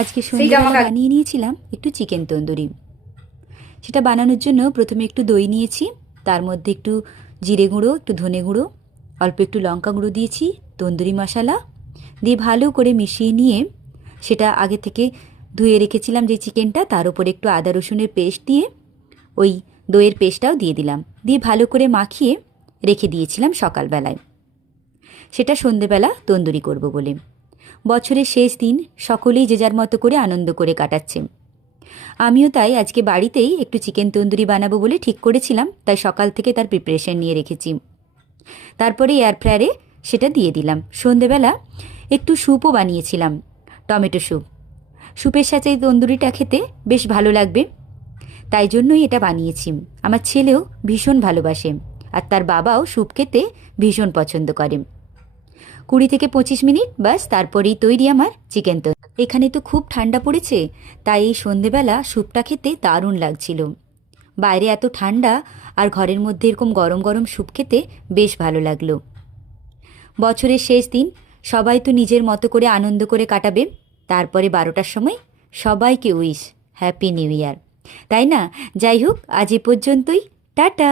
আজকে সন্ধ্যাবেলা বানিয়ে নিয়েছিলাম একটু চিকেন তন্দুরি। সেটা বানানোর জন্য প্রথমে একটু দই নিয়েছি, তার মধ্যে একটু জিরে গুঁড়ো, একটু ধনে গুঁড়ো, অল্প একটু লঙ্কা গুঁড়ো দিয়েছি, তন্দুরি মশলা দিয়ে ভালো করে মিশিয়ে নিয়ে সেটা আগে থেকে ধুয়ে রেখেছিলাম যে চিকেনটা, তার উপরে একটু আদা রসুনের পেস্ট দিয়ে ওই দইয়ের পেস্টটাও দিয়ে দিলাম, দিয়ে ভালো করে মাখিয়ে রেখে দিয়েছিলাম সকালবেলায়। সেটা সন্ধেবেলা তন্দুরি করব বলে। বছরের শেষ দিন, সকলেই যে যার মতো করে আনন্দ করে কাটাচ্ছে। আমিও তাই আজকে বাড়িতেই একটু চিকেন তন্দুরি বানাবো বলে ঠিক করেছিলাম, তাই সকাল থেকে তার প্রিপারেশন নিয়ে রেখেছি। তারপরে এয়ার ফ্রায়ারে সেটা দিয়ে দিলাম। সন্ধেবেলা একটু স্যুপও বানিয়েছিলাম, টমেটো স্যুপ। স্যুপের সাথে এই তন্দুরিটা খেতে বেশ ভালো লাগবে, তাই জন্যই এটা বানিয়েছি। আমার ছেলেও ভীষণ ভালোবাসে, আর তার বাবাও স্যুপ খেতে ভীষণ পছন্দ করে। 20 থেকে 25 মিনিট বাস, তারপরেই তৈরি আমার চিকেন তন্দুরি। এখানে তো খুব ঠান্ডা পড়েছে, তাই এই সন্ধেবেলা স্যুপটা খেতে দারুণ লাগছিল। বাইরে এত ঠান্ডা, আর ঘরের মধ্যে এরকম গরম গরম স্যুপ খেতে বেশ ভালো লাগলো। বছরের শেষ দিন, সবাই তো নিজের মতো করে আনন্দ করে কাটাবে। তারপরে 12টার সময় সবাইকে উইশ হ্যাপি নিউ ইয়ার, তাই না? যাই হোক, আজ এ পর্যন্তই। টাটা।